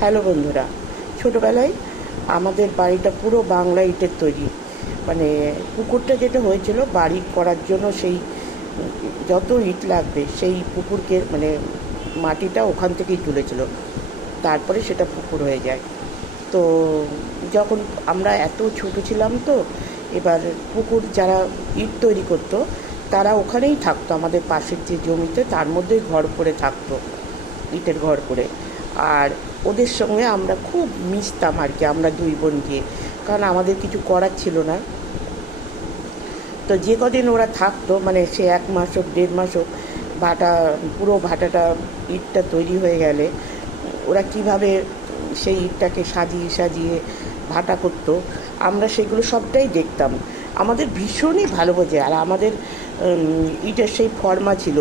Hello বন্ধুরা, ছোটোবেলায় আমাদের বাড়িটা পুরো বাংলা ইটের তৈরি। মানে পুকুরটা যেটা হয়েছিল বাড়ি করার জন্য, সেই যত ইট লাগবে সেই পুকুরকে মানে মাটিটা ওখান থেকেই তুলেছিল, তারপরে সেটা পুকুর হয়ে যায়। তো যখন আমরা এত ছোট ছিলাম, তো এবার পুকুর যারা ইট তৈরি করতো তারা ওখানেই থাকতো, আমাদের পাশের যে জমিতে তার মধ্যেই ঘর করে থাকতো, ইটের ঘর করে। আর ওদের সঙ্গে আমরা খুব মিশতাম আর কি, আমরা দুই বোন গিয়ে, কারণ আমাদের কিছু করার ছিল না। তো যে কদিন ওরা থাকতো, মানে সে 1 মাস হোক 1.5 মাস হোক, ভাটা পুরো ভাটাটা ইটটা তৈরি হয়ে গেলে ওরা কিভাবে সেই ইটটাকে সাজিয়ে সাজিয়ে ভাটা করতো, আমরা সেগুলো সবটাই দেখতাম। আমাদের ভীষণই ভালো বোঝে। আর আমাদের ইটের সেই ফর্মা ছিল,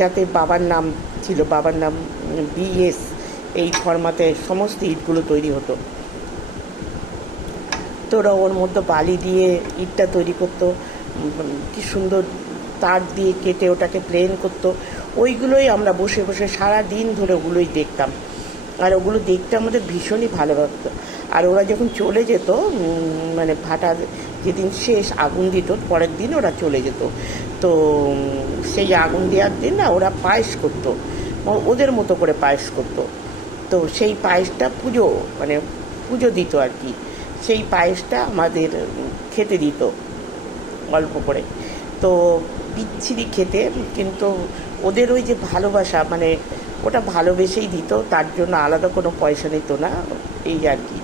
যাতে বাবার নাম ছিল, বাবার নাম BS, এই ফর্মাতে সমস্ত ইটগুলো তৈরি হতো। তো ওরা ওর মধ্যে বালি দিয়ে ইটটা তৈরি করতো, কি সুন্দর তার দিয়ে কেটে ওটাকে প্লেন করতো। ওইগুলোই আমরা বসে বসে সারা দিন ধরে ওগুলোই দেখতাম, আর ওগুলো দেখতে আমাদের ভীষণই ভালো লাগতো। আর ওরা যখন চলে যেত, মানে ভাটা যেদিন শেষ আগুন দিত, পরের দিন ওরা চলে যেত। তো সেই আগুন দেওয়ার দিন না ওরা পায়েস করতো, ওদের মতো করে পায়েস করতো। তো সেই পায়েসটা মানে পুজো দিত আর কি। সেই পায়েসটা আমাদের খেতে দিত অল্প করে। তো বিচ্ছিরি খেতে, কিন্তু ওদের ওই যে ভালোবাসা, মানে ওটা ভালোবেসেই দিত, তার জন্য আলাদা কোনো পয়সা নিত না, এই আর কি।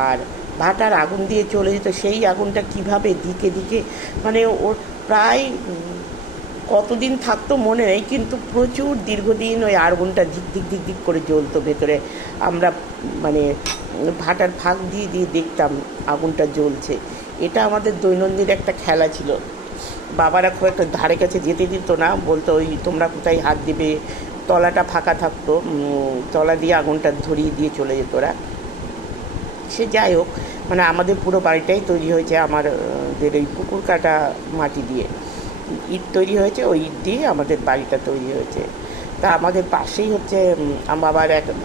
আর ভাটার আগুন দিয়ে চলে যেত, সেই আগুনটা কিভাবে দিকে দিকে, মানে ওর প্রায় কতদিন থাকতো মনে নেই, কিন্তু প্রচুর দীর্ঘদিন ওই আগুনটা দিক দিক দিক দিক করে জ্বলতো ভেতরে। আমরা মানে ভাটার ফাঁক দিয়ে দিয়ে দেখতাম আগুনটা জ্বলছে। এটা আমাদের দৈনন্দিন একটা খেলা ছিল। বাবারা খুব একটা ধারে কাছে যেতে দিত না, বলতো ওই তোমরা কোথায় হাত দিবে, তলাটা ফাঁকা থাকতো, তলা দিয়ে আগুনটা ধরিয়ে দিয়ে চলে যেত ওরা। সে যাই হোক, মানে আমাদের পুরো বাড়িটাই তৈরি হয়েছে আমাদের ওই পুকুর কাটা মাটি দিয়ে। ইট তৈরি হয়েছে, ওই ইট দিয়ে আমাদের বাড়িটা তৈরি হয়েছে। তা আমাদের পাশেই হচ্ছে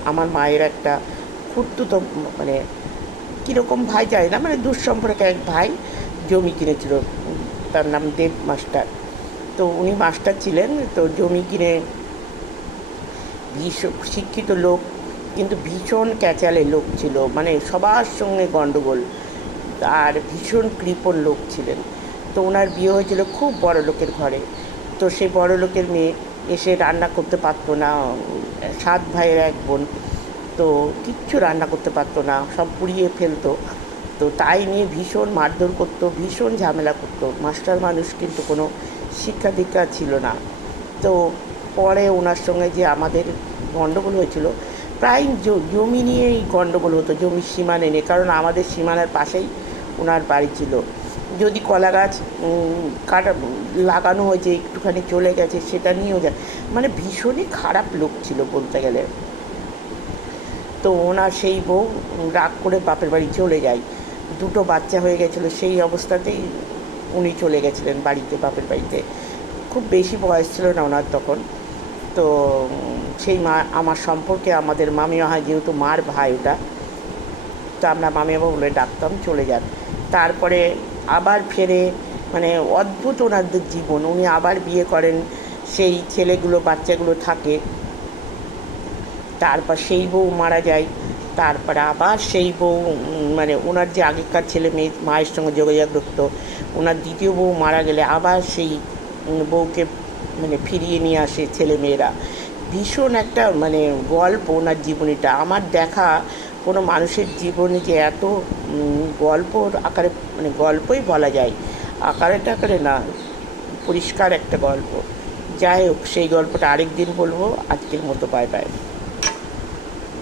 আমার মায়ের একটা খুঁড়তুতো, মানে কীরকম ভাই যায় না, মানে দূর সম্পর্কে এক ভাই জমি কিনেছিল, তার নাম দেব মাস্টার। তো উনি মাস্টার ছিলেন, তো জমি কিনে ভীষণ শিক্ষিত লোক, কিন্তু ভীষণ ক্যাচালে লোক ছিল, মানে সবার সঙ্গে গণ্ডগোল, আর ভীষণ কৃপণ লোক ছিলেন। তো ওনার বিয়ে হয়েছিল খুব বড় লোকের ঘরে। তো সেই বড় লোকের মেয়ে এসে রান্না করতে পারতো না, 7 ভাইয়ের 1 বোন, তো কিচ্ছু রান্না করতে পারতো না, সব পুড়িয়ে ফেলতো। তো তাই নিয়ে ভীষণ মারধর করতো, ভীষণ ঝামেলা করতো। মাস্টার মানুষ, কিন্তু কোনো শিক্ষা দীক্ষা ছিল না। তো পরে ওনার সঙ্গে যে আমাদের গণ্ডগোল হয়েছিল, প্রায় জমি নিয়েই গণ্ডগোল হতো, জমির সীমানা নিয়ে, কারণ আমাদের সীমানার পাশেই ওনার বাড়ি ছিল। যদি কলা গাছ কাটা লাগানো হয়েছে, একটুখানি চলে গেছে, সেটা নিয়েও যায়, মানে ভীষণই খারাপ লোক ছিল বলতে গেলে। তো ওনার সেই বউ রাগ করে বাপের বাড়ি চলে যায়। 2টো বাচ্চা হয়ে গেছিলো, সেই অবস্থাতেই উনি চলে গেছিলেন বাড়িতে, বাপের বাড়িতে। খুব বেশি বয়স ছিল না ওনার তখন। তো সেই আমার সম্পর্কে আমাদের মামিমা হয়, যেহেতু মার ভাই ওটা, তো আমরা মামিমা বলে ডাকতাম, চলে যান। তারপরে আবার ফেরে, মানে অদ্ভুত ওনাদের জীবন। উনি আবার বিয়ে করেন, সেই ছেলেগুলো বাচ্চাগুলো থাকে, তারপর সেই বউ মারা যায়। তারপরে আবার সেই বউ, মানে ওনার যে আগেকার ছেলে মেয়ে মায়ের সঙ্গে যোগাযোগ রাখতো, ওনার দ্বিতীয় বউ মারা গেলে আবার সেই বউকে মানে ফিরিয়ে নিয়ে আসে ছেলে মেয়েরা। ভীষণ একটা মানে গল্প ওনার জীবনীটা। আমার দেখা কোনো মানুষের জীবনে যে এত গল্পর আকারে, মানে গল্পই বলা যায়, আকারে টাকারে না, পরিষ্কার একটা গল্প। যাই হোক, সেই গল্পটা আরেক দিন বলবো। আজকের মতো বাই বাই।